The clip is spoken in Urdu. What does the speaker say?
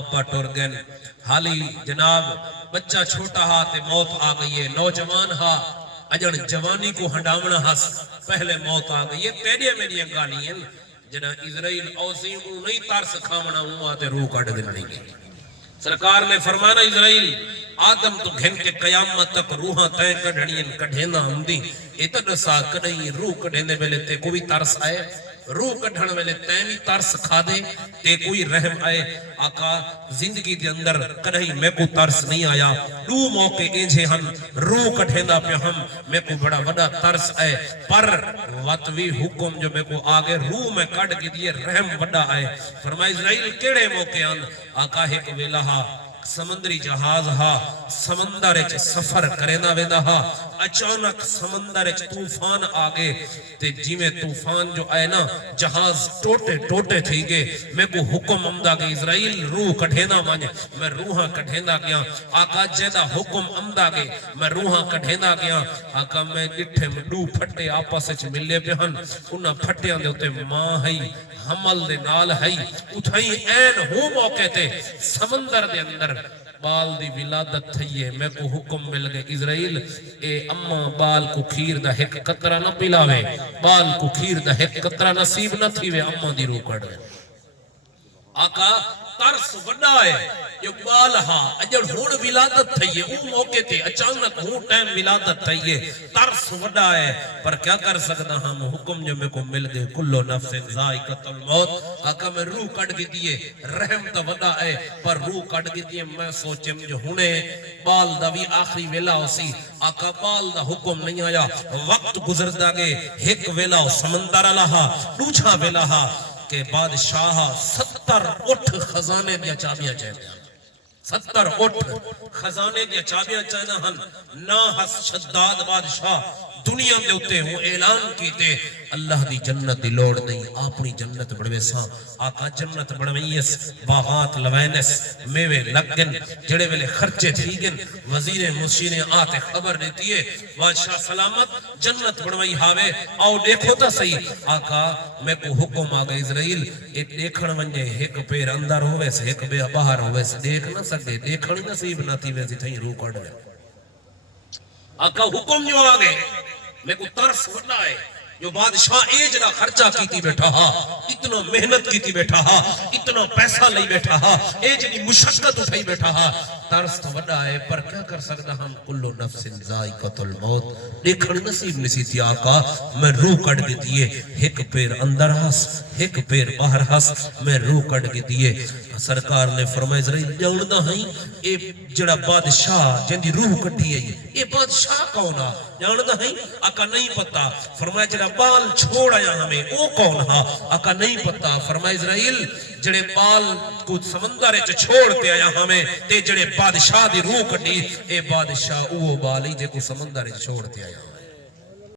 ابا ٹر گئے حالی جناب بچہ چھوٹا ہا تے موت آ گئی ہے نوجوان ہا اجڑ جوانی کو ہنڈامنا ہس پہلے موت آ گئی ہے تیرے میری انگانی ہیں جنہ اسرائیل اوزیم نہیں ترس کھامنا ہوا تے روح کٹ دن نہیں گئی سرکار نے فرمانا اسرائیل آدم تو گھن کے قیامت تک روحاں تین کڑھنین کڑھینا ہم دی اتنا سا کڑھیں روح کڑھینے میں لیتے کوئی ترس آئے روح کڑھن میں لیتے بھی ترس کھا دے تے کوئی رحم آئے آقا زندگی دے اندر کڑھیں میں کو ترس نہیں آیا دو موقع انجھے ہم روح کڑھینا پہ ہم میں کو بڑا بڑا ترس آئے پر وطوی حکم جو میں کو آگے روح میں کڑھ کے دیئے رحم بڑا آئے فرمائے اسرائیل کیڑے موقع آن آقا ہے کہ ویلہا سمندری جہاز ہا سمندر اچ سفر کرینا ویدہ ہا اچانک سمندر اچ طوفان آگے تے جی میں طوفان جو آئے نا جہاز ٹوٹے ٹوٹے تھی گے میں کو حکم امدہ گے اسرائیل روح کڑھینا مانجے میں روحاں کڑھینا گیا آقا جیدہ حکم امدہ گے میں روحاں کڑھینا گیا آقا میں ڈٹھے میں دو پھٹے آپس اچ ملے پہن انہاں پھٹے آندے ہوتے ماں ہے حمل دے نال ہے اتھائی این ہو موقع تے سمندر دے اندر بال دی ولادت تھئیے میں کو حکم مل گئے اسرائیل اے اماں بال کو کھیر دا ایک قطرہ نہ پلاوے بال کو کھیر دا ایک قطرہ نصیب نہ تھی وے اماں دی روح کڑ آقا ترس وڈا ہے جو بال ہا اجڑ ہون ولادت تھئیے وہ موقع تے اچانک ہون ٹائم ولادت تھئیے ترس وڈا ہے پر کیا کر سکتا ہم حکم جو میں کو مل گئے کلو نفس ذائقۃ الموت آقا میں روح کٹ گئی دیئے رحم تا وڈا ہے پر روح کٹ گئی دیئے میں سوچم جو ہونے بال دا بھی آخری ویلا ہو سی آقا بال دا حکم نہیں آیا وقت گزر دا گے ایک ویلا ہو سمندر اللہ دوچھا ویلا ہا کہ بادشاہ 70 اٹھ خزانے دیا چابیاں چاہتے ہیں 70 اٹھ خزانے دیا چابیاں چاہنا ہن نا حس شداد بادشاہ دنیا میں ہوتے ہوں اعلان کیتے اللہ دی جنت دی لوڑ نہیں اپنی جنت بڑھوے ساں آقا جنت بڑھوئیس باغات لوینس میوے لگن جڑے ویلے خرچے تھیگن وزیر مشیریں آتے خبر دیتی ہے بادشاہ سلامت جنت بڑھوئی ہاوے آؤ دیکھو تا صحیح آقا میں کو حکم آگا اسرائیل ایک دیکھن ونجے ایک پیر اندر ہوئے سے ایک بے باہر ہوئے سے دیکھ نہ سکتے دیکھن نصیب نہ تھی ویسی تھیں روح کڑ گئے آقا حکم جو آگے میں کو ترس ہونا ہے جو بادشاہ ایجنا خرچہ کیتی بیٹھا ہا اتنا محنت کیتی بیٹھا ہا اتنا پیسہ لئی بیٹھا ہا ایجنی مشقت اٹھائی بیٹھا ہا ترس تو وڈا ہے پر کیا کر سکتا ہم کلو نفس ذائقۃ الموت دیکھن نصیب نسی تھی آقا میں روح کٹ گئی دیئے ایک پیر اندر ہس ایک پیر باہر ہس میں روح کٹ گئی دیئے سرکار نے فرمائے اسرائیل جاؤندا ہیں اے جڑا بادشاہ جن دی روح کٹی ہے اے بادشاہ کون ہے جاؤندا ہیں آقا نہیں پتا فرمائے جڑا بال چھوڑ آیا ہمیں او کون ہے آقا نہیں پتا فرمائے اسرائیل جڑے بال کو سمندر وچ چھوڑتے آیا ہمیں تے جڑے بادشاہ دی روح کٹی اے بادشاہ او بال ہی جے کو سمندر وچ چھوڑتے آیا